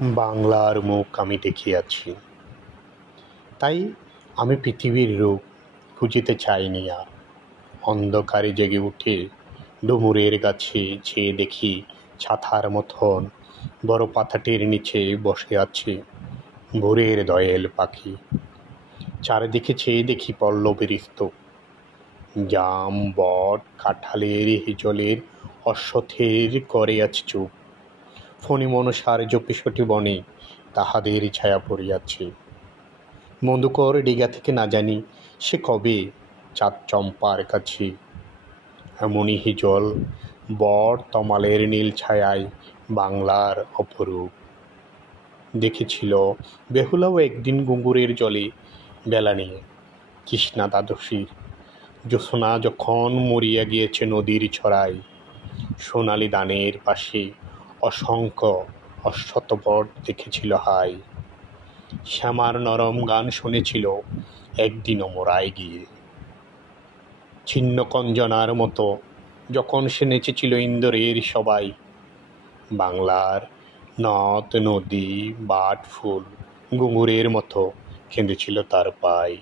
বাংলার মুখ আমি দেখিয়াছি, তাই আমি পৃথিবীর রূপ খুঁজিতে চাইনি আর। অন্ধকারে জেগে উঠে ডুমুরের গাছে চেয়ে দেখি ছাতার মতন বড় পাতাটির নিচে বসে আছে ভোরের দোয়েল পাখি। চারিদিকে চেয়ে দেখি পল্লবের স্তূপ, জাম, বট, কাঁঠালের, হিজলের, অশ্বত্থের করে আছে চুপ। ফণি মনসার জপিসটি বনে তাহাদের ছায়া পড়িয়াছে। মধুকর ডিগা থেকে না জানি সে কবে চাঁদ চম্পার কাছে। এমনি হিজল, বট, তমালের নীল ছায়ায় বাংলার অপরূপ। দেখেছিল বেহুলাও একদিন ঘুঙুরের জলে বেলা নিয়ে কৃষ্ণা দ্বাদশীর। জ্যোৎস্না যখন মরিয়া গিয়েছে নদীর ছড়ায়, সোনালি দানের পাশে অসংখ্য অশ্বত্থ বট দেখেছিল হায়। শ্যামার নরম গান শুনেছিল একদিনও মোরায় গিয়ে। ছিন্ন কঞ্জনার মতো যখন সে নেচেছিল ইন্দোরের সবাই, বাংলার নদ নদী বাট ফুল ঘুঙুরের মতো কেঁদেছিল তার পায়।